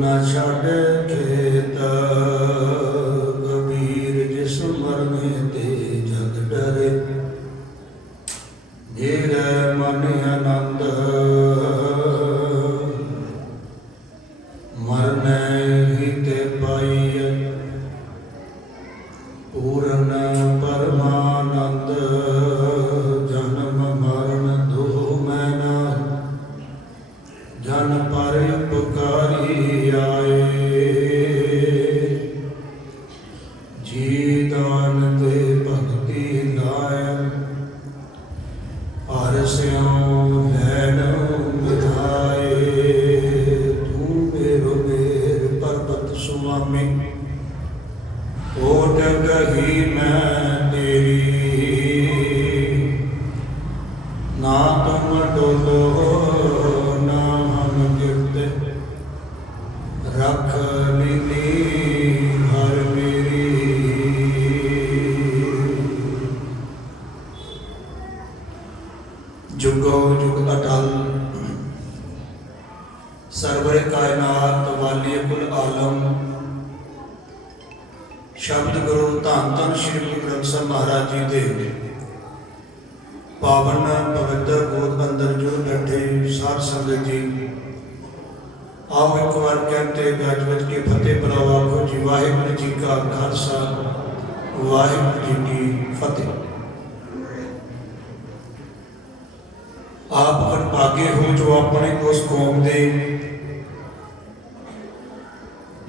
न छड़ खेत कबीर जिस मरने ते जग डरे। मेरे मन आनंद मरने ही ते पाइए। पूर्ण परमानंद जन्म मरण दो मैं ना। जन पर उपकारी आए जी दान ते भगति लाय। हर स्यों लैन विधाए तू मेरो मेर पर्वत सुआमी। ओट गही मैं तेरी ना तुम डोलो ना हम गिरते। रख लीनी हर मेरी। जुगो जुग अटल सरवरे कायनात वाली कुल आलम। शब्द गुरु धन धन श्री गुरु ग्रंथ साहिब महाराज जी दे पावन पवित्र गोद अंदर जो बैठे साध संगत जी, आओ एक बार कहते गज बज के फतेह बुलाओ। आखो जी वाहिगुरू जी का खालसा वाहिगुरू जी की फतेह। आप भागे हो जो अपने उस कौम के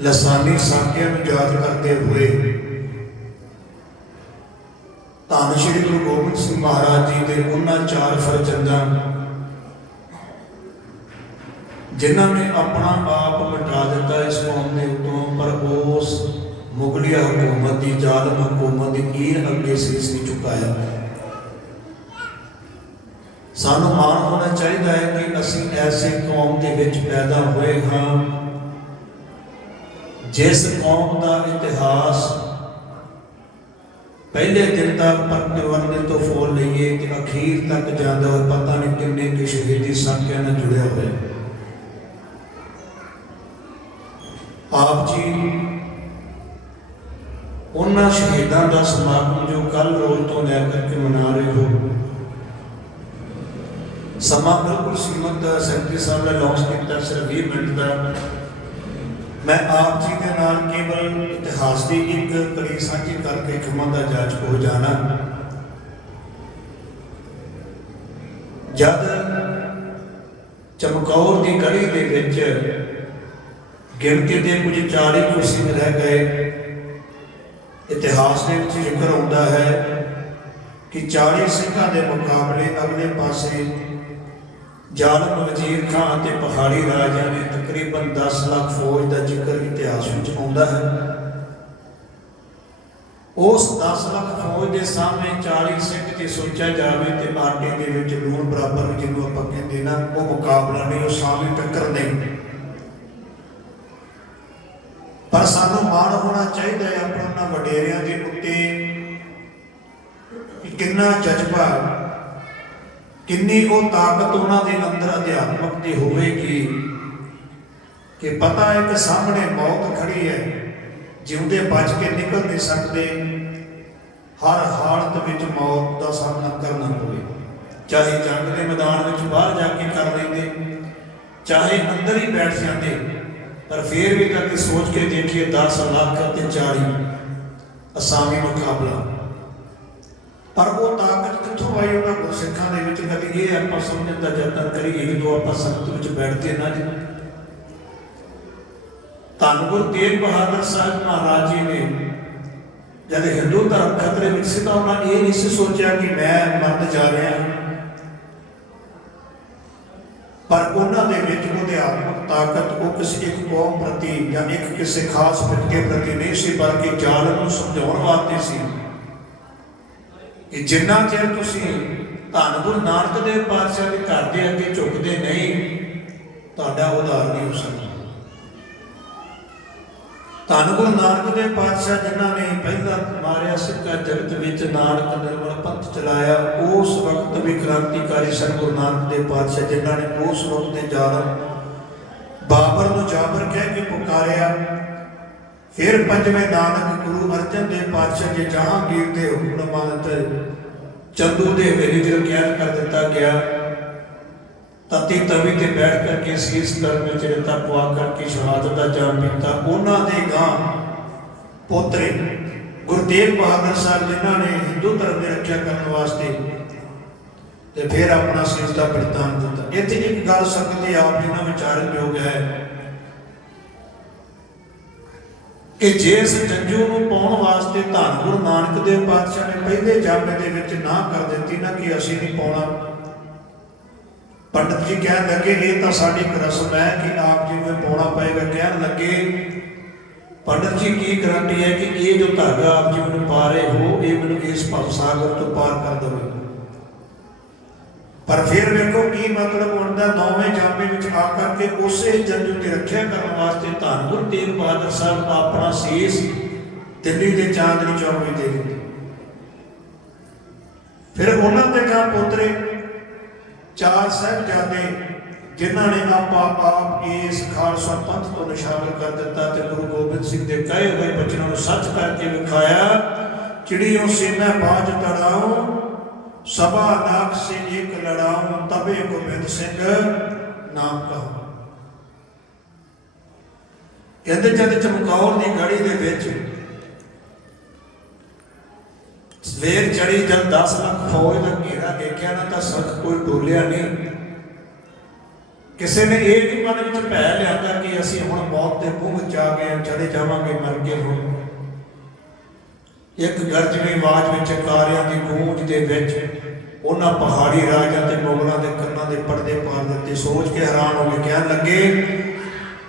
लसानी साकियां याद करते हुए धन श्री गुरु गोबिंद सिंह महाराज जी के उन्होंने चार फरजंदा जिन्होंने अपना आप मिटा दिता इस कौम के उतों, पर उस मुगलिया हुकूमत की जालम हुकूमत की ईर अगे सीस नहीं चुकाया। सानू माण होना चाहिए है कि असी ऐसे कौम के विच पैदा हुए हाँ जिस कौम का इतिहास पहले दिन तक परवरने तो फोल लीए कि अखीर तक जाता है। पता नहीं किन्ने कि शहीदी साकियां नाल जुड़े हुए। आप जी उन्होंने शहीदों का समागम जो कल रोज तो लैकर के मना रहे हो, समा बिल्कुल सीमित सैकटरी साहब ने लॉन्च किया सिर्फ 20 मिनट का। मैं आप जी के नाल केवल इतिहास की एक कड़ी साझी करके खमा का जाच हो जाना। जब चमकौर की गढ़ी के विच गिनती के कुछ 40 कुछ सिंह रह गए, इतिहास के जिक्र आता है कि 40 सिंघां के मुकाबले अगले पासे जालम वजीर खान ते पहाड़ी राजा ने तकरीबन 10 लाख फौज का जिक्र इतिहास में आता है। उस 10 लाख फौज के सामने 40 सिंह जो सोचा जाए तो आटे के विच लूण बराबर जिन्होंने आप कहते ना वो मुकाबला नहीं, वो सामने टक्कर नहीं। पर सानू माण होना चाहिए अपना वडेरियां के उत्ते कितना जज्बा किन्नी वो ताकत उन्होंने अंदर अध्यात्मक की होगी कि पता है कि सामने मौत खड़ी है, जिउंदे बच के निकल नहीं सकते। हर हालत में मौत का सामना करना पवे, चाहे जंग के मैदान में बाहर जाके कर लेंगे, चाहे अंदर ही बैठ जाते। पर फिर भी कभी सोच के देखिए 10 लाख ते 40 असामी मुकाबला, पर वो ताकत कितों आई उन्होंने गुरसिखा के कभी ये आप समझने का यत्न करिए जो आप संगत में बैठते ना जी। धन गुरु तेग बहादुर साहब महाराज जी ने जब हिंदू धर्म खतरे में सी तो उन्होंने ये नहीं सोचा कि मैं मरन जा रहा, पर उन्होंने अध्यात्मक ताकत वो किसी एक कौम प्रति या एक किसी खास फिरके प्रति नहीं सी, बल्कि जालम को समझाने वास्ते सी कि जिन्ना चिर तुसीं धन गुरु नानक देव पातशाह के घर के अगे झुकते नहीं, तुहाडा उद्धार नहीं हो सकता। धन गुरु नानक देव पातशाह जिन्हों ने पहला मारिया सिक्का जगत विच नानक निर्मल पंथ चलाया, उस वक्त भी क्रांतिकारी सन गुरु नानक देव पातशाह जिन्हों ने उस वक्त के जालम ਬਾਬਰ ਨੂੰ ਜਾਬਰ ਕਹਿ ਕੇ ਪੁਕਾਰਿਆ। ਫਿਰ ਪੰਜਵੇਂ ਨਾਨਕ ਗੁਰੂ ਅਰਜਨ ਦੇਵ ਪਾਤਸ਼ਾਹ ਜੀ ਜਹਾਂਗੀਰ ਦੇ ਹੁਕਮ ਮਾਨਤ ਚੰਦੂ ਦੇ ਹਵੇਲੀ ਵਿੱਚ ਕੈਦ ਕਰ ਦਿੱਤਾ ਗਿਆ। ਤਤੀ ਤਵੀ ਤੇ ਬੈਠ ਕਰਕੇ ਸੀਸ ਕਰਨ ਵਿੱਚ ਰਤਾ ਪਵਾ ਕਰਕੇ ਸ਼ਹਾਦਤ ਦਾ ਜਾਮ ਪੀਤਾ। ਉਹਨਾਂ ਦੇ ਗਾਂ ਪੋਤਰੇ ਗੁਰੂ ਤੇਗ ਬਹਾਦਰ ਸਾਹਿਬ ਜਿਨ੍ਹਾਂ ਨੇ ਹਿੰਦੂ ਧਰਮ ਦੀ ਰੱਖਿਆ ਕਰਨ ਵਾਸਤੇ ਤੇ ਫਿਰ ਆਪਣਾ ਸੀਸ ਦਾ ਬਲੀਦਾਨ ਦਿੱਤਾ। ਇੱਥੇ ਇੱਕ ਗੱਲ ਸੰਗਤ ਦੇ ਆਪ ਜੀ ਨਾਲ ਵਿਚਾਰਨਯੋਗ ਹੈ ਕਿ ਜੇ ਇਸ ਜੰਜੂ ਨੂੰ ਪਾਉਣ ਵਾਸਤੇ ਧੰਨ ਗੁਰੂ ਨਾਨਕ ਦੇਵ ਪਾਤਸ਼ਾਹ ਨੇ ਪਹਿਲੇ ਜਾਮੇ ਦੇ ਵਿੱਚ ਨਾ ਕਰ ਦਿੱਤੀ ਨਾ ਕਿ ਅਸੀਂ ਨਹੀਂ ਪਾਉਣਾ। ਪੰਡਤ ਜੀ ਕਹਿਣ ਲੱਗੇ ਇਹ ਤਾਂ ਸਾਡੀ ਇੱਕ ਰਸਮ ਹੈ ਕਿ ਆਪ ਜੀ ਨੂੰ ਪਾਉਣਾ ਪਏਗਾ। ਕਹਿਣ ਲੱਗੇ ਪੰਡਤ ਜੀ ਕੀ ਗਰੰਟੀ ਹੈ ਕਿ ਇਹ ਜੋ ਧਾਗਾ ਆਪ ਜੀ ਮੈਨੂੰ ਪਾ ਰਹੇ ਹੋ ਇਹ ਮੈਨੂੰ ਇਸ ਭਵ ਸਾਗਰ ਤੋਂ ਪਾਰ ਕਰ ਦੇਵੇ। ਪਰ ਫਿਰ ਵੇਖੋ ਕੀ ਮਤਲਬ ਹੁੰਦਾ। 9ਵੇਂ ਜਾਮੇ ਵਿੱਚ ਆ ਕਰਕੇ ਉਸੇ ਜੰਜੂ ਦੀ ਰੱਖਿਆ ਕਰਨ ਵਾਸਤੇ ਧੰਨ ਗੁਰੂ ਤੇਗ ਬਹਾਦਰ ਸਾਹਿਬ ਆਪਣਾ ਸੀਸ ਦਿੱਲੀ ਦੇ ਚਾਂਦਨੀ ਚੌਕ ਵਿੱਚ ਦੇ ਦਿੱਤੇ। ਫਿਰ ਉਹਨਾਂ ਦੇ ਗਾਂ ਪੋਤਰੇ 4 ਸਾਹਿਬਜ਼ਾਦੇ ਜਿਨ੍ਹਾਂ ਨੇ ਆਪ ਇਸ ਖਾਲਸਾ ਪੰਥ ਤੋਂ ਨਿਸ਼ਾਵਰ ਕਰ ਦਿੱਤਾ ਤੇ ਗੁਰੂ ਗੋਬਿੰਦ ਸਿੰਘ ਦੇ ਕਹੇ ਹੋਏ ਬਚਨਾਂ ਨੂੰ ਸੱਚ ਕਰਕੇ ਵਿਖਾਇਆ। ਚਿੜੀਓਂ ਸੇ ਮੈਂ ਬਾਜ ਤੜਾऊं सभा लाख से एक लड़ाऊं तबे गोबिंद सिंह नाम कहा। कहते जब चमकौर की गढ़ी दे विच सवेर चढ़ी जब 10 लाख फौज का घेरा देखा ना तो सख कोई डोलिया नहीं। किसी ने ये भी मन में भै लिया कि असी हुण मौत के मुंह में आ गए चले जावांगे मर के। हुण एक गर्जवी आवाज में चकारियां की गूंज दे विच उन्हां पहाड़ी राजा ते मुगलों के कन्नां दे पर्दे पार दिते। सोच के हैरान हो गए। कहन लगे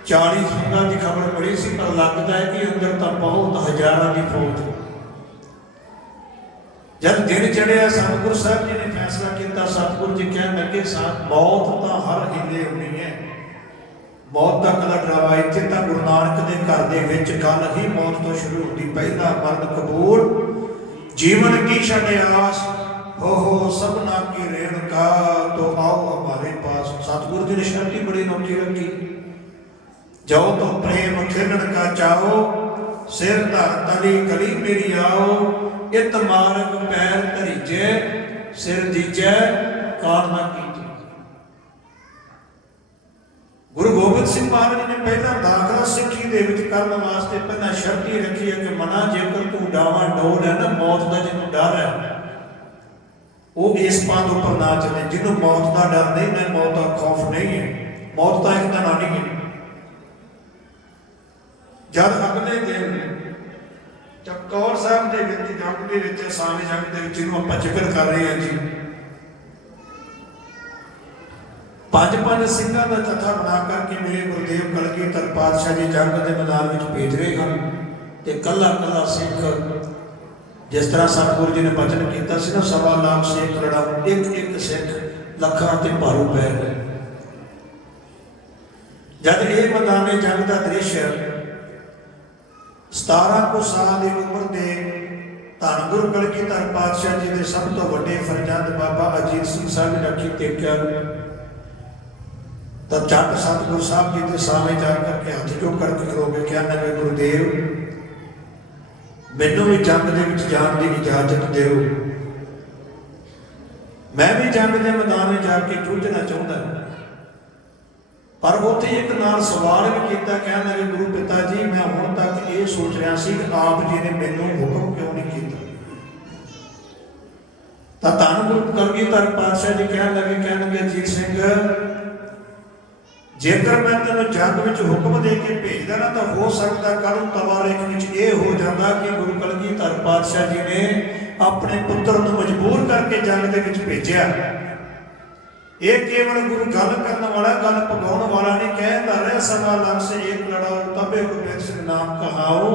40 सिंघां की खबर पड़ी सी पर लगता है कि अंदर तो बहुत हजारां की फौज। जब दिन चढ़िया सतगुरु साहब जी ने फैसला किया। सतगुरु जी कहन लगे मौत तो हर हिले होनी है। मौत तक का डरावा इत्थे तां गुरु नानक दे घर दे विच गल ही मौत तो शुरू होती। पहला मरण कबूल जीवन की छड़े आस हो सबना की रेणुका तो आओ हमारे पास। सतगुरु जी ने शर्त ही बड़ी नौटी रखी। जाओ तो प्रेम खेलन का चाहो सिर धर तली गली मेरी आओ। इत मार्ग पैर धरीजे सिर दीजे काल ना कीजे। गुरु गोबिंद सिंह महाराज ने पहला दाखला सिक्खी दे विच करने वास्ते पहला शर्त ही रखी है कि मना जेकर तू डावा डोल है ना मौत का जिन्हों डर है वो इस पांध उपर ना चले। जिन्हों मौत का डर नहीं ना मौत का खौफ नहीं है। मौत का एक दिन आनी है। जब अगले दिन चमकौर साहब के विच जंग के विच सामी जंग के जिन्हों आपां जिक्र कर रहे हैं जी 5 सिंघां का कथा बना करके मेरे गुरुदेव कलगीधर पातशाह जी जंग के मैदान में भेज रहे हैं तो कला कला सिख जिस तरह सतगुरु जी ने बचन किया ना 1.25 लाख सिख लड़ाऊं एक एक सिख लखां ते भारू पै गए। जब ये मैदान जंग का दृश्य 17 को साल की उम्र के धन गुरु कलगीधर पातशाह जी के सब तो वड्डे फरजंद बाबा अजीत सिंह साहब ने अखी टेकिया तब झट सतगुरु साहब जी के सामने जा करके हाथ जो करके खलोगे क्या लगे गुरुदेव मैनू भी जंग के विच जाण की इजाजत दो। मैं भी जंग के मैदान में जाके जूझना चाहता पर उत्थे एक नाल सवाल भी किया। कहने लगे गुरु पिता जी मैं हुण तक ये सोच रहा सी कि आप जी ने मैनू हुक्म क्यों नहीं किया। तो धन गुरु कलगीधर पातशाह जी कहने लगे अजीत सिंह जेकर मैं तेन जंग में हुक्म दे के भेजदा ना तो हो सकता कल तवारेख में ये हो जाता कि गुरु कलगीधर पातशाह जी ने अपने पुत्र को मजबूर करके जंग के भेजा। ये केवल गुरु गल करने वाला गल पगाने वाला नहीं कहता रहे 1.25 लाख से एक लड़ाओ तबे गोबिंद सिंह नाम कहाओ।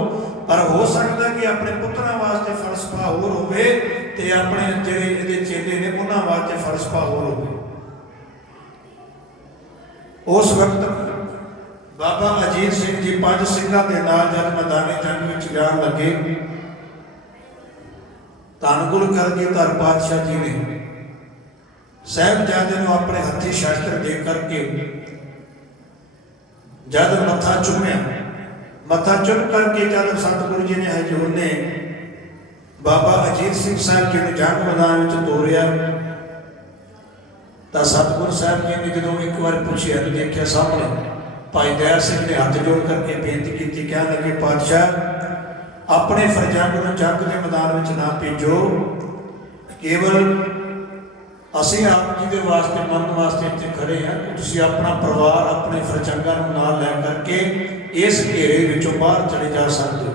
पर हो सकता कि अपने पुत्रों वास्ते फलसफा होर होवे ते अपने जेड़े इहदे चेले ने उन्हां वास्ते फलसफा होर होवे। उस वक्त बाबा अजीत सिंह जी 5 सिंघां दे नाल जब मैदानी जंग में जान लगे धन गुरु कलगीधर पातशाह जी ने साहिबजादे नूं अपने हथी शस्त्र दे करके जद मत्था चूमिया, मत्था चुम करके जब सतगुरु जी ने हजूर ने बाबा अजीत सिंह साहब जी ने जंग मैदान में तोरिया, तो सतगुरु साहब जी ने जो एक बार पूछे देखा सामने भाई दया सिंह ने हाथ जोड़ करके बेनती की, कह लगे पातशाह अपने फरजंद को जंग के मैदान में ना भेजो, केवल ਅਸੀਂ ਆਪ ਜੀ ਦੇ ਵਾਸਤੇ ਮੰਨਣ ਵਾਸਤੇ ਇੱਥੇ ਖੜੇ ਹਾਂ। ਤੁਸੀਂ ਆਪਣਾ ਪਰਿਵਾਰ ਆਪਣੇ ਫਰਜ਼ੰਦਾਂ ਨੂੰ ਨਾਲ ਲੈ ਕਰਕੇ ਇਸ ਘੇਰੇ ਵਿੱਚੋਂ ਬਾਹਰ ਚਲੇ ਜਾ ਸਕਦੇ ਹੋ।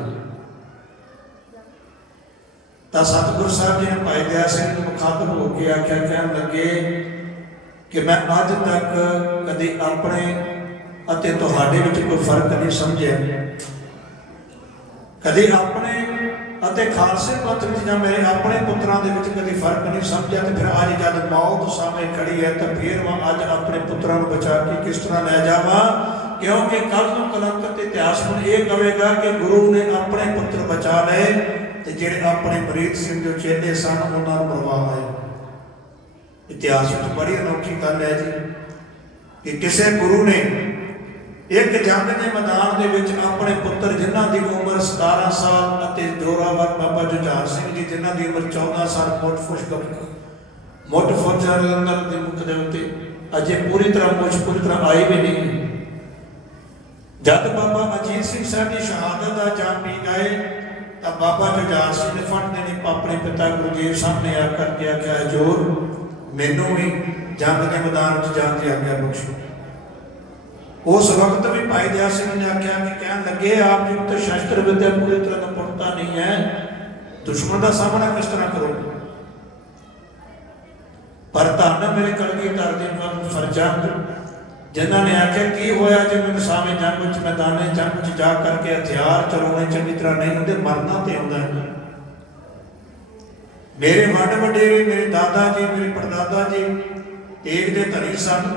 ਤਾਂ ਸਤਿਗੁਰੂ ਸਾਹਿਬ ਜੀ ਨੇ ਭਾਈ ਦਇਆ ਸਿੰਘ ਨੂੰ ਮੁਖਾਤਬ ਹੋ ਕੇ ਆਖਿਆ, ਕਹਿਣ ਲੱਗੇ ਕਿ ਮੈਂ ਅੱਜ ਤੱਕ ਕਦੇ ਆਪਣੇ ਅਤੇ ਤੁਹਾਡੇ ਵਿੱਚ ਕੋਈ ਫਰਕ ਨਹੀਂ ਸਮਝਿਆ, ਕਦੇ ਆਪਣੇ ਅਤੇ ਖਾਲਸੇ ਪੰਥ ਵਿੱਚ ਜਾਂ ਮੇਰੇ ਆਪਣੇ ਪੁੱਤਰਾਂ ਦੇ ਵਿੱਚ ਕਦੇ ਫਰਕ ਨਹੀਂ ਸਮਝਿਆ। ਤੇ ਫਿਰ ਅੱਜ ਜਦ ਮੌਤ ਸਾਹਮਣੇ ਖੜੀ ਹੈ ਤਾਂ ਫਿਰ ਮੈਂ ਅੱਜ ਆਪਣੇ ਪੁੱਤਰਾਂ ਨੂੰ ਬਚਾ ਕੇ ਕਿਸ ਤਰ੍ਹਾਂ ਲੈ ਜਾਵਾਂ, ਕਿਉਂਕਿ ਕੱਲ ਨੂੰ ਕਲੰਕ ਤੇ ਇਤਿਹਾਸ ਹੁਣ ਇਹ ਕਹੇਗਾ ਕਿ ਗੁਰੂ ਨੇ ਆਪਣੇ ਪੁੱਤਰ ਬਚਾ ਲਏ ਤੇ ਜਿਹੜੇ ਆਪਣੇ ਪ੍ਰੀਤ ਸਿੰਘ ਜੋ ਚੇਲੇ ਸਨ ਉਹਨਾਂ ਨੂੰ ਮਰਵਾ ਆਏ। ਇਤਿਹਾਸ ਵਿੱਚ ਬੜੀ ਅਨੋਖੀ ਗੱਲ ਹੈ ਜੀ ਕਿ ਕਿਸੇ ਗੁਰੂ ਨੇ एक जंग के मैदान के विच अपने पुत्र जिन्हों की उम्र 17 साल और जोरावर बाबा जुझार सिंह जी जिन्हों की उम्र 14 साल मुठ फुट जलंधर के मुख के उत्ते अजे पूरी तरह आई भी नहीं। जब बाबा अजीत सिंह साहब की शहादत का जाम पी गए तो बाबा जुझार सिंह ने फट देने अपने पिता गुरुदेव साहब ने आकर के आख्या हजूर मैनू भी जंग के मैदान में जाने की आज्ञा बख्शो। उस वक्त भी भाई दया सिंह ने आख्या कि कहन लगे आप जी तो शस्त्र विद्या पूरी तरह निपुणता नहीं है, दुश्मन का सामना किस तरह करो। पर धन मेरे कलगीधर दे फरजंद जिन्हों ने आख्या की होया जे मैं सामे जंग में मैदाने जंग में जा करके हथियार चलाने चंगी तरह नहीं होंगे, मरना तो आता है। मेरे वड वडेरे मेरे दादा जी मेरे परदादा जी तेग दे धनी सन,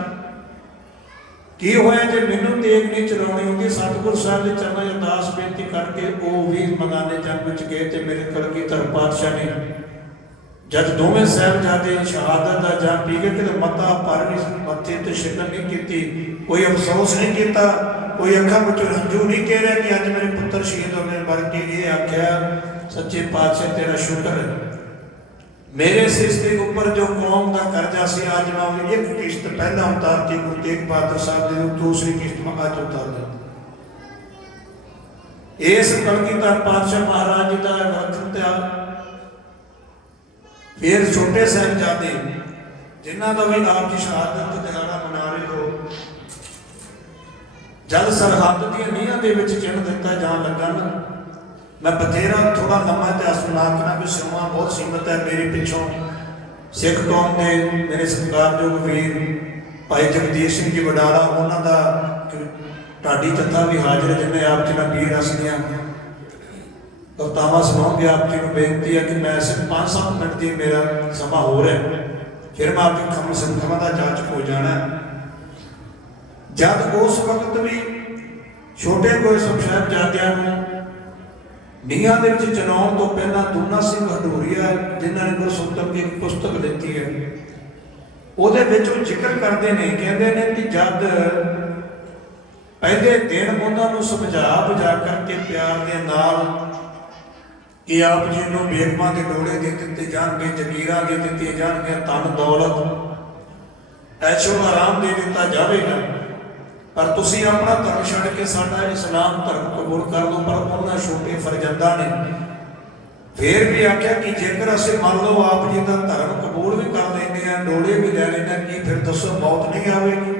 की होया जे मैनू तेग नहीं चलानी होंगी। सतगुरु साहब के चरणों अरदास बेनती करके वो भी मैदाने जंग में गए तो मेरे कलगीधर पातशाह ने जब दोवें साहिबजादे शहादत का जाम पी गए कि मता पर भी मत्थे ते शिकन नहीं की, कोई अफसोस नहीं किया, कोई अखा विचों हंझू नहीं कह रहा कि अज मेरे पुत्र शहीद हो गए, बल्कि ये आख्या सच्चे पातशाह तेरा शुक्र है मेरे सिर के ऊपर जो कौम का कर्जा से अज मैं एक किश्त पहला उतार दी, गुरु तेग बहादुर साहब ने दूसरी किश्त में अज उतार दी। इस कलगीधर पातशाह महाराज जी का वक्त फिर छोटे साहिबजादे जिन्हों का भी आप जी शहादत दिहाड़ा मना रहे हो, जब सरहद दी नीहां दे विच चिन्ह दिता जान लगा ना, मैं बथेरा थोड़ा लम्बा इतिहास सुना करना भी समा बहुत सीमित है। मेरे पिछों सिख कौम के मेरे सत्कारयोग वीर भाई जगदीश सिंह जी वडाला उन्हों का ढाडी जत्था भी हाजिर जिन्हें आप जी वीर रसदियाँ कवितावां सुनाऊंगे। आप जी को बेनती है कि मैं सिर्फ 5-7 मिनट की मेरा समा हो रहा है, फिर मैं आपकी खबर संख्यावां का जांच हो जाना। जब उस वक्त भी छोटे कोई साहिबजादियां नीहां दे विच चुनाव तो पहला दूना सिंह हडूरिया जिन्होंने गुरसुतम की एक पुस्तक लिखी है, उहदे विच वो जिक्र करते हैं, कहते हैं कि जब पहले दिन उन्होंने समझा बुझा करके प्यार के नाल कि आप जी को बेगमां के डोले दे दिते जाएंगे, जगीरां दे दित्तियां जाएंगियां, धन दौलत ऐशो आराम दे दिता जाएगा, पर तुसी अपना धर्म छड़ के साडा इस्लाम धर्म कबूल कर लो। पर उन्होंने छोटे फरजंदा ने फिर भी आख्या कि जेकर असीं मान लो आप जी का धर्म कबूल भी कर लेंगे हैं, डोले भी ले लेना, कि फिर दसो मौत नहीं आएगी।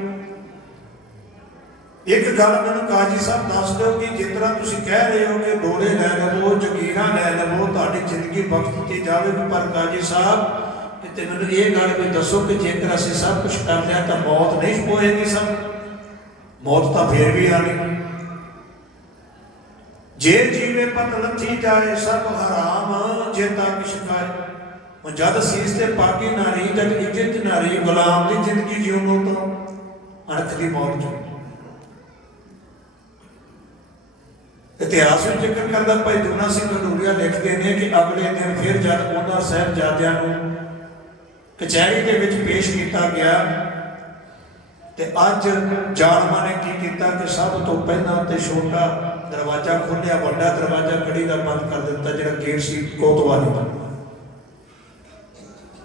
एक गल मैनूं काजी साहब दस दो कि जिस तरह तुसीं कह रहे हो कि डोले लै लवो जगीरां लै लवो तुहाडी जिंदगी बख्श दी जाएगी, पर काजी साहब ते मैनूं ये गल भी दसो कि जेकर असीं सब कुछ कर लिया तो मौत नहीं होएगी। सब मौत तो फिर भी आनी, जे जीवे पत लथी जाए सब हराम जेता किश खाए। जद सीस ते पाकी नारी जद इज्जत नारी गुलाम की जिंदगी जीवनों तो अणख की मौत चो। इतिहास में जिक्र करता भाई दूना सिंह हडूरिया लिखते हैं कि अगले दिन फिर जब उन्होंने साहिबजादियां नूं कचहरी के विच पेश किया गया ਤੇ ਅੱਜ ਜ਼ਾਲਮਾਂ ਨੇ ਕੀ ਕੀਤਾ ਕਿ ਸਭ ਤੋਂ ਪਹਿਲਾਂ ਤੇ ਛੋਟਾ ਦਰਵਾਜ਼ਾ ਖੋਲ੍ਹਿਆ, ਵੱਡਾ ਦਰਵਾਜ਼ਾ ਕੜੀ ਦਾ ਬੰਦ ਕਰ ਦਿੱਤਾ, ਜਿਹੜਾ ਗੇਟ ਸੀ ਕੋਤਵਾਲੀ ਦਾ।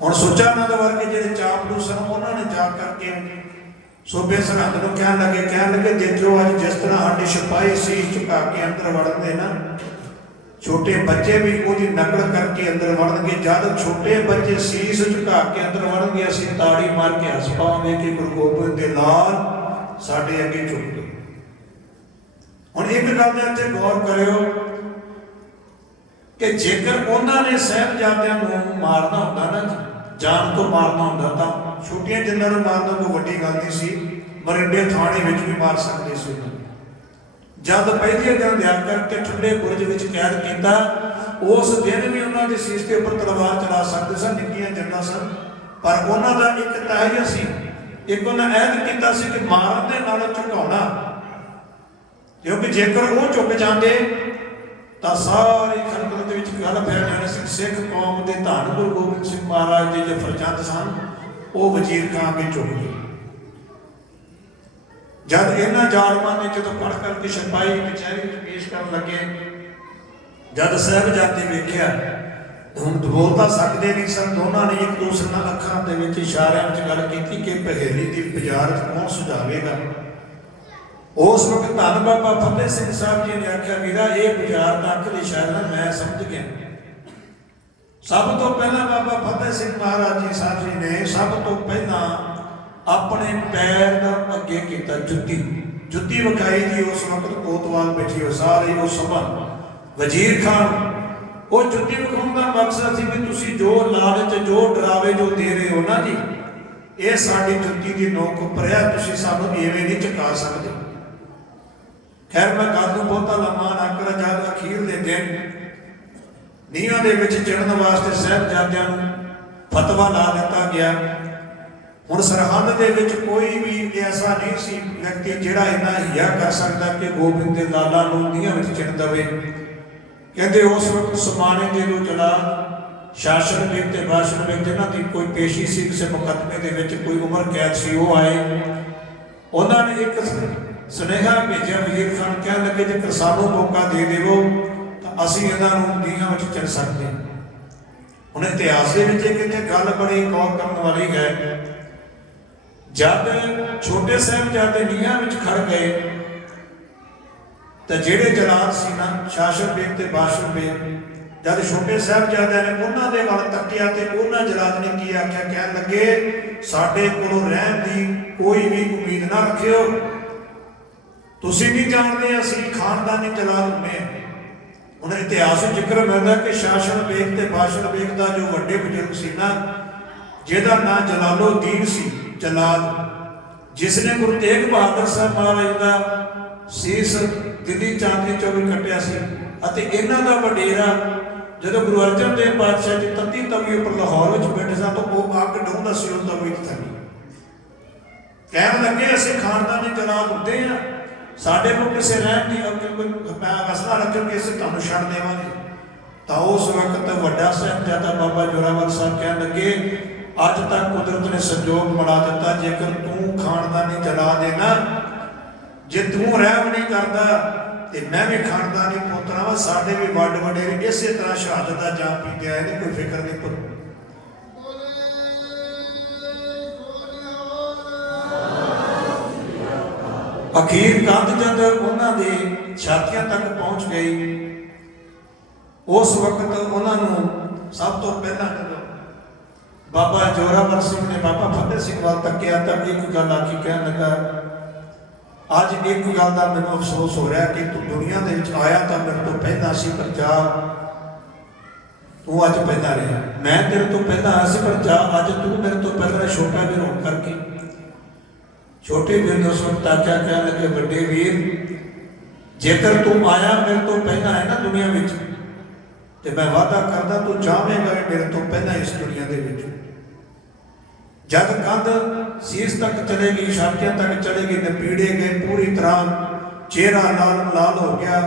ਹੁਣ ਸੁੱਚਾ ਨੰਦ ਵਰਗੇ ਜਿਹੜੇ ਚਾਪਲੂ ਸਨ ਉਹਨਾਂ ਨੇ ਜਾ ਕਰਕੇ ਸੂਬੇ ਸਰਹੰਦ ਨੂੰ ਕਹਿਣ ਲੱਗੇ ਦੇਖੋ ਅੱਜ ਜਿਸ ਤਰ੍ਹਾਂ ਸਾਡੇ ਸਿਪਾਹੀ ਸੀ ਝੁਕਾ ਕੇ ਅੰਦਰ ਵੜਨਗੇ ਨਾ, ਛੋਟੇ ਬੱਚੇ ਵੀ ਉਹਦੀ ਨਕਲ ਕਰਕੇ ਅੰਦਰ ਵੜਨਗੇ। ਜਦ ਛੋਟੇ ਬੱਚੇ ਸੀਸ ਝੁਕਾ ਕੇ ਅੰਦਰ ਵੜਨਗੇ ਅਸੀਂ ਤਾੜੀ ਮਾਰ ਕੇ ਹੱਸ ਪਾਵਾਂਗੇ ਕਿ ਗੁਰੂ ਗੋਬਿੰਦ ਦੇ ਲਾਲ ਸਾਡੇ ਅੱਗੇ ਝੁਕ ਗਏ। ਹੁਣ ਇੱਕ ਗੱਲ ਦੇ ਉੱਤੇ ਗੌਰ ਕਰਿਓ ਕਿ ਜੇਕਰ ਉਹਨਾਂ ਨੇ ਸਾਹਿਬਜ਼ਾਦਿਆਂ ਨੂੰ ਮਾਰਨਾ ਹੁੰਦਾ ਨਾ, ਜਾਨ ਤੋਂ ਮਾਰਨਾ ਹੁੰਦਾ, ਤਾਂ ਛੋਟੀਆਂ ਜਿੰਨਾਂ ਨੂੰ ਮਾਰਨਾ ਕੋਈ ਵੱਡੀ ਗੱਲ ਨਹੀਂ ਸੀ, ਮਰਿੰਡੇ ਥਾਣੇ ਵਿੱਚ ਵੀ ਮਾਰ ਸਕਦੇ ਸੀ। ਜਦ ਪਹਿਲੇ ਦਿਨ ਲਿਆ ਕਰਕੇ ਠੰਡੇ ਬੁਰਜ ਵਿੱਚ ਕੈਦ ਕੀਤਾ, ਉਸ ਦਿਨ ਵੀ ਉਹਨਾਂ ਦੇ ਸੀਸ ਦੇ ਉੱਪਰ ਤਲਵਾਰ ਚਲਾ ਸਕਦੇ ਸਨ, ਨਿੱਕੀਆਂ ਜੰਗਾਂ ਸਨ, ਪਰ ਉਹਨਾਂ ਦਾ ਇੱਕ ਤਹਿਆ ਸੀ, ਇੱਕ ਉਹਨਾਂ ਐਲਾਨ ਕੀਤਾ ਸੀ ਕਿ ਮਾਰਨ ਦੇ ਨਾਲ ਝੁਕਾਉਣਾ, ਕਿਉਂਕਿ ਜੇਕਰ ਉਹ ਝੁਕ ਜਾਂਦੇ ਤਾਂ ਸਾਰੀ ਖਲਕਤ ਦੇ ਵਿੱਚ ਗੱਲ ਫੈਲ ਜਾਣੀ ਸੀ। ਸਿੱਖ ਕੌਮ ਦੇ ਧੰਨ ਗੁਰੂ ਗੋਬਿੰਦ ਸਿੰਘ ਮਹਾਰਾਜ ਜੀ ਜਫਰਜੰਦ ਸਨ, ਉਹ ਵਜ਼ੀਰ ਖਾਂ ਅੱਗੇ ਝੁਕ ਗਏ। ਜਦ ਇਹਨਾਂ ਜ਼ਾਲਮਾਂ ਨੇ ਜਦੋਂ ਪੜ ਕਰਕੇ ਸਿਪਾਹੀ ਕਚਹਿਰੀ ਵਿੱਚ ਪੇਸ਼ ਕਰਨ ਲੱਗੇ, ਜਦ ਸਾਹਿਬਜ਼ਾਦੇ ਵੇਖਿਆ, ਹੁਣ ਬੋਲ ਤਾਂ ਸਕਦੇ ਨਹੀਂ ਸਨ, ਦੋਨਾਂ ਨੇ ਇੱਕ ਦੂਸਰੇ ਨਾਲ ਅੱਖਾਂ ਦੇ ਵਿੱਚ ਇਸ਼ਾਰਿਆਂ ਵਿੱਚ ਗੱਲ ਕੀਤੀ ਕਿ ਪਹੇਲੀ ਦੀ ਬੁਝਾਰਤ ਕੌਣ ਸੁਝਾਵੇਗਾ। ਉਸ ਵਕਤ ਧੰਨ ਬਾਬਾ ਫਤਿਹ ਸਿੰਘ ਸਾਹਿਬ ਜੀ ਨੇ ਆਖਿਆ, ਵੀਰਾ ਇਹ ਬੁਝਾਰਤ ਅੱਖ ਦੇ ਇਸ਼ਾਰੇ ਨਾਲ ਮੈਂ ਸਮਝ ਗਿਆ। ਸਭ ਤੋਂ ਪਹਿਲਾਂ ਬਾਬਾ ਫਤਿਹ ਸਿੰਘ ਮਹਾਰਾਜ ਜੀ ਸਾਹਿਬ ਜੀ ਨੇ ਸਭ ਤੋਂ ਪਹਿਲਾਂ ਆਪਣੇ ਪੈਰ ਦਾ ਅੱਗੇ ਕੀਤਾ, ਜੁੱਤੀ ਵਿਖਾਈ ਜੀ। ਉਸ ਵਕਤ ਕੋਤਵਾਲ ਬੈਠੀ ਹੋ ਸਾਰੇ ਉਹ ਸਭਾ ਵਜ਼ੀਰ ਖਾਨ, ਉਹ ਜੁੱਤੀ ਵਿਖਾਉਣ ਦਾ ਮਕਸਦ ਸੀ ਕਿ ਤੁਸੀਂ ਜੋ ਲਾਲਚ, ਜੋ ਡਰਾਵੇ ਜੋ ਦੇ ਰਹੇ ਹੋ ਨਾ ਜੀ, ਇਹ ਸਾਡੀ ਜੁੱਤੀ ਦੀ ਨੋਕ ਉੱਪਰ ਹੈ, ਤੁਸੀਂ ਸਾਨੂੰ ਐਵੇਂ ਨਹੀਂ ਝੁਕਾ ਸਕਦੇ। ਖੈਰ ਮੈਂ ਗੱਲ ਨੂੰ ਬਹੁਤਾ ਲੰਮਾ ਨਾ ਕਰਾਂ। ਜਦ ਅਖੀਰ ਦੇ ਦਿਨ ਨੀਹਾਂ ਦੇ ਵਿੱਚ ਚੜ੍ਹਨ ਵਾਸਤੇ ਸਾਹਿਬਜ਼ਾਦਿਆਂ ਨੂੰ ਫਤਵਾ ਲਾ ਦਿੱਤਾ ਗਿਆ। ਹੁਣ ਸਰਹੰਦ ਦੇ ਵਿੱਚ ਕੋਈ ਵੀ ਐਸਾ ਨਹੀਂ ਸੀ ਵਿਅਕਤੀ ਜਿਹੜਾ ਇੰਨਾ ਹਿਆ ਕਰ ਸਕਦਾ ਕਿ ਗੋਬਿੰਦ ਦੇ ਲਾਲਾ ਨੂੰ ਨੀਹਾਂ ਵਿੱਚ ਚਿਣ ਦੇਵੇ। ਕਹਿੰਦੇ ਉਸ ਵਕਤ ਸਮਾਣੇ ਦੇ ਜੋ ਚਲਾ ਸ਼ਾਸਨ ਬੇਗ ਤੇ ਬਾਸ਼ਨ ਬੇਗ, ਜਿਨ੍ਹਾਂ ਦੀ ਕੋਈ ਪੇਸ਼ੀ ਸੀ ਕਿਸੇ ਮੁਕੱਦਮੇ ਦੇ ਵਿੱਚ, ਕੋਈ ਉਮਰ ਕੈਦ ਸੀ, ਉਹ ਆਏ। ਉਹਨਾਂ ਨੇ ਇੱਕ ਸੁਨੇਹਾ ਭੇਜਿਆ ਵਜ਼ੀਰ ਖਾਨ, ਕਹਿਣ ਲੱਗੇ ਜੇਕਰ ਸਾਨੂੰ ਮੌਕਾ ਦੇ ਦੇਵੋ ਤਾਂ ਅਸੀਂ ਇਹਨਾਂ ਨੂੰ ਨੀਹਾਂ ਵਿੱਚ ਚਿਣ ਸਕਦੇ ਹਾਂ। ਹੁਣ ਇਤਿਹਾਸ ਦੇ ਵਿੱਚ ਕਿਤੇ ਗੱਲ ਬੜੀ ਗੌਰ ਕਰਨ ਵਾਲੀ ਹੈ। ਜਦ ਛੋਟੇ ਸਾਹਿਬਜ਼ਾਦੇ ਨੀਹਾਂ ਵਿੱਚ ਖੜ ਗਏ ਤਾਂ ਜਿਹੜੇ ਜਲਾਦ ਸੀ ਨਾ, ਸ਼ਾਸਨ ਬੇਗ ਤੇ ਬਾਸ਼ਰ ਬੇਗ, ਜਦ ਛੋਟੇ ਸਾਹਿਬਜ਼ਾਦਿਆਂ ਨੇ ਉਹਨਾਂ ਦੇ ਵੱਲ ਤੱਕਿਆ ਤੇ ਉਹਨਾਂ ਜਲਾਦ ਨੇ ਕੀ ਆਖਿਆ, ਕਹਿਣ ਲੱਗੇ ਸਾਡੇ ਕੋਲੋਂ ਰਹਿਣ ਦੀ ਕੋਈ ਵੀ ਉਮੀਦ ਨਾ ਰੱਖਿਓ, ਤੁਸੀਂ ਨਹੀਂ ਜਾਣਦੇ ਅਸੀਂ ਖਾਨਦਾਨੀ ਜਲਾਦ ਹੁੰਦੇ ਹਾਂ। ਹੁਣ ਇਤਿਹਾਸ ਵਿੱਚ ਜ਼ਿਕਰ ਮਿਲਦਾ ਕਿ ਸ਼ਾਸਨ ਬੇਗ ਤੇ ਬਾਸ਼ਰ ਬੇਗ ਦਾ ਜੋ ਵੱਡੇ ਬਜ਼ੁਰਗ ਸੀ ਨਾ, ਜਿਹਦਾ ਨਾਂ ਜਲਾਲੁਦੀਨ ਸੀ, ਜਲਾਦ, ਜਿਸ ਨੇ ਗੁਰੂ ਤੇਗ ਬਹਾਦਰ ਸਾਹਿਬ ਮਹਾਰਾਜ ਦਾ ਸੀਸ ਦਿੱਲੀ ਚਾਂਦਨੀ ਚੌਕ ਕੱਟਿਆ ਸੀ, ਅਤੇ ਇਹਨਾਂ ਦਾ ਵਡੇਰਾ ਜਦੋਂ ਗੁਰੂ ਅਰਜਨ ਦੇਵ ਪਾਤਸ਼ਾਹ ਜੀ ਤੱਤੀ ਤਵੀ ਉੱਪਰ ਲਾਹੌਰ ਵਿੱਚ ਬੈਠੇ ਸਨ ਤਾਂ ਉਹ ਅੱਗ ਡਾਉਂਦਾ ਸੀ ਉਹ ਤਵੀ ਥੱਲੇ। ਕਹਿਣ ਲੱਗੇ ਅਸੀਂ ਖਾਨਦਾਨੀ ਜਲਾਦ ਹੁੰਦੇ ਹਾਂ, ਸਾਡੇ ਕੋਲ ਕਿਸੇ ਰਹਿਣ ਦੀ ਮਸਲਾ ਰੱਖੋ ਕਿ ਅਸੀਂ ਤੁਹਾਨੂੰ ਛੱਡ ਦੇਵਾਂਗੇ। ਤਾਂ ਉਸ ਵਕਤ ਵੱਡਾ ਸਾਹਿਬਜ਼ਾਦਾ ਬਾਬਾ ਜ਼ੋਰਾਵਰ ਸਾਹਿਬ ਕਹਿਣ ਲੱਗੇ, ਅੱਜ ਤੱਕ ਕੁਦਰਤ ਨੇ ਸੰਜੋਗ ਬਣਾ ਦਿੱਤਾ, ਜੇਕਰ ਤੂੰ ਖਾਨਦਾਨੀ ਜਲਾ ਦੇਣਾ, ਜੇ ਤੂੰ ਰਹਿਮ ਨਹੀਂ ਕਰਦਾ ਤੇ ਮੈਂ ਵੀ ਖਾਨਦਾਨੀ ਪੁੱਤਰਾਂ ਵਾ, ਸਾਡੇ ਵੀ ਵੱਡ ਵਡੇਰੇ ਇਸੇ ਤਰ੍ਹਾਂ ਸ਼ਹਾਦਤ ਦਾ ਜਾਮ ਪੀਂਦੇ ਆਏ ਨੇ, ਕੋਈ ਫਿਕਰ ਨਹੀਂ। ਅਖੀਰ ਕੰਧ ਜਦ ਉਹਨਾਂ ਦੇ ਛਾਤੀਆਂ ਤੱਕ ਪਹੁੰਚ ਗਈ, ਉਸ ਵਕਤ ਉਹਨਾਂ ਨੂੰ ਸਭ ਤੋਂ ਪਹਿਲਾਂ ਜਦੋਂ ਬਾਬਾ ਜ਼ੋਰਾਵਰ ਸਿੰਘ ਨੇ ਬਾਬਾ ਫਤਿਹ ਸਿੰਘ ਵੱਲ ਤੱਕਿਆ ਤਾਂ ਇੱਕ ਗੱਲ ਆਖੀ, ਕਹਿਣ ਲੱਗਾ, ਅੱਜ ਇੱਕ ਗੱਲ ਦਾ ਮੈਨੂੰ ਅਫਸੋਸ ਹੋ ਰਿਹਾ ਕਿ ਤੂੰ ਦੁਨੀਆ ਦੇ ਵਿੱਚ ਆਇਆ ਤਾਂ ਮੇਰੇ ਤੋਂ ਪਹਿਲਾਂ ਸੀ, ਪਰ ਜਾ ਤੂੰ ਅੱਜ ਪਹਿਲਾਂ ਰਿਹਾ। ਮੈਂ ਤੇਰੇ ਤੋਂ ਪਹਿਲਾਂ ਆਇਆ ਸੀ, ਪਰ ਜਾ ਅੱਜ ਤੂੰ ਮੇਰੇ ਤੋਂ ਪਹਿਲਾਂ ਛੋਟਾ ਵੀਰ ਹੋਣ ਕਰਕੇ। ਛੋਟੇ ਵੀਰ ਨੇ ਉਸ ਵਕਤ ਆਖਿਆ, ਕਹਿਣ ਲੱਗੇ, ਵੱਡੇ ਵੀਰ ਜੇਕਰ ਤੂੰ ਆਇਆ ਮੇਰੇ ਤੋਂ ਪਹਿਲਾਂ ਹੈ ਨਾ ਦੁਨੀਆ ਵਿੱਚ, ਤੇ ਮੈਂ ਵਾਅਦਾ ਕਰਦਾ ਤੂੰ ਜਾਵੇਂਗਾ ਮੇਰੇ ਤੋਂ ਪਹਿਲਾਂ ਇਸ ਦੁਨੀਆ ਦੇ ਵਿੱਚ। ਜਦ ਕੰਧ ਸੀਸ ਤੱਕ ਚਲੇਗੀ, ਛਾਤੀਆਂ ਤੱਕ ਚਲੇਗੀ, ਨਪੀੜੇ ਗਏ ਪੂਰੀ ਤਰ੍ਹਾਂ, ਚਿਹਰਾ ਲਾਲ ਹੋ ਗਿਆ।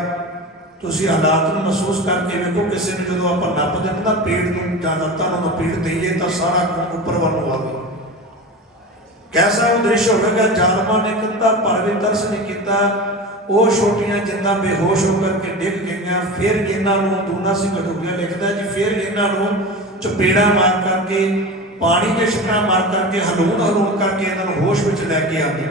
ਤੁਸੀਂ ਹਾਲਾਤ ਨੂੰ ਮਹਿਸੂਸ ਕਰਕੇ ਵੇਖੋ, ਕਿਸੇ ਨੂੰ ਜਦੋਂ ਆਪਾਂ ਨੱਪ ਦਿੰਦੇ ਤਾਂ ਪੇਟ ਨੂੰ ਜਾਂ ਲੱਤਾਂ ਨੂੰ ਨਪੀੜ ਦਈਏ ਤਾਂ ਸਾਰਾ ਉੱਪਰ ਵੱਲ ਨੂੰ ਆਵੇ। कैसा वो दृश्य होगा, जालमा ने कंधा पर भी तरस नहीं किया, वो छोटियां जिंदा बेहोश होकर के डिग गई। फिर इन्हों दूना सिंह खडूरिया लिखता जी, फिर इन्हों चपेड़ा मार करके पानी के छक्का मार करके हलून हलून करके इन्हों होश में लैके आ गए।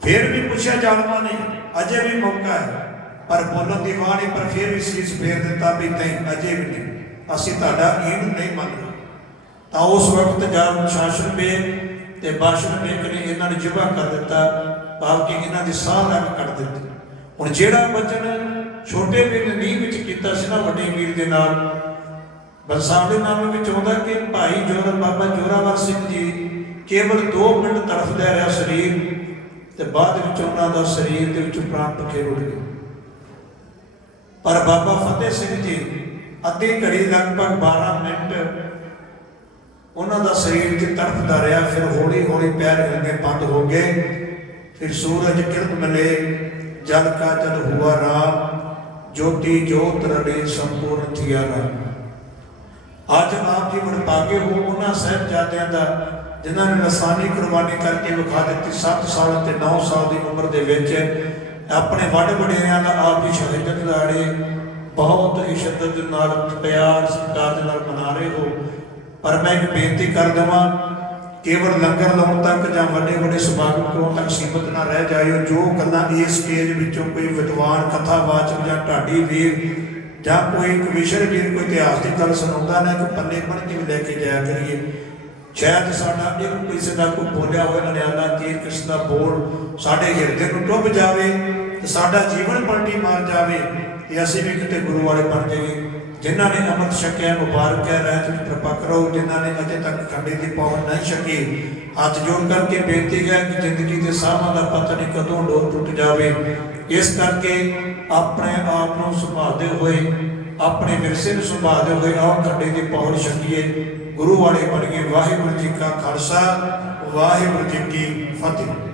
फिर भी पूछा जालमा ने, अजे भी मौका है, पर बोलन की वाह नहीं, पर फिर भी शीश फेर दिता भी नहीं, अजे भी नहीं, असी तुहाडा इन नहीं मन रहे। तो उस वक्त जाल शासन बेग ते बाशन बेग ने इन्होंने जिबा कर दिता, भाव कि इन्हों की साह लग कट दी। हुण जिहड़ा वचन छोटे वीर ने नींह विच कीता सी ना वड्डे वीर दे नाल, बंसावले नामे विच आउंदा कि भाई बाबा जोरावर सिंह जी केवल 2 मिनट तड़फदा रहा शरीर, ते बाद विच उन्हां दा शरीर दे विच प्राण पखे उड़ गए। पर बाबा फतेह सिंह जी अद्धी घड़ी लगभग 12 मिनट उन्हों का शरीर से तड़फता रहा। फिर हौली हौली पैर हिलने बंद हो गए। फिर सूरज किरण मिले, जल का जल हुआ राम, ज्योति ज्योत रड़े संपूर्ण थिया राम। अज आप जी वडभागे हो उन्होंने साहिबजादियों का जिन्होंने लसानी कुर्बानी करके विखा दी। 7 साल ते 9 साल की उम्र के अपने वड वडेरियां का आप जी शहादत दिहाड़े बहुत ही शिद्दत नाल प्यार सत्कार दे नाल मना रहे हो। पर मैं एक बेनती कर देवां, केवल लंगर लाउण तक जां वड्डे वड्डे समागम कराउण तक सीमित ना रह जाइयो। जो गल्लां इस स्टेज विचों कोई विद्वान कथावाचक जां ढाडी वीर जां कोई कविशर वीर कोई इतिहास की गल सुणाउंदा ना, एक पन्ने बन के भी लैके जाया करिए। शायद साडा एक किसी का कोई बोलिया होया ननियाला तीर किसी का बोल साडे हिरदे नूं टुभ जावे ते साडा जीवन पलटी मार जावे ते असीं भी किते गुरु वाले बन जाइए। जिन्हों ने अमृत छकिया मुबारक है, रहत विच कृपा करो। जिन्हों ने अजे तक खंडे की पौड़ नहीं छकी, हाथ जोड़ करके बेनती है कि जिंदगी के साहां का पता नहीं कदों डोर टुट जाए। इस करके अपने आप को संभालते हुए, अपने विरसे को संभालते हुए आओ खंडे की पौड़ छकीए, गुरु वाले बनिए। वाहिगुरू जी का खालसा, वाहिगुरू जी की फतेह।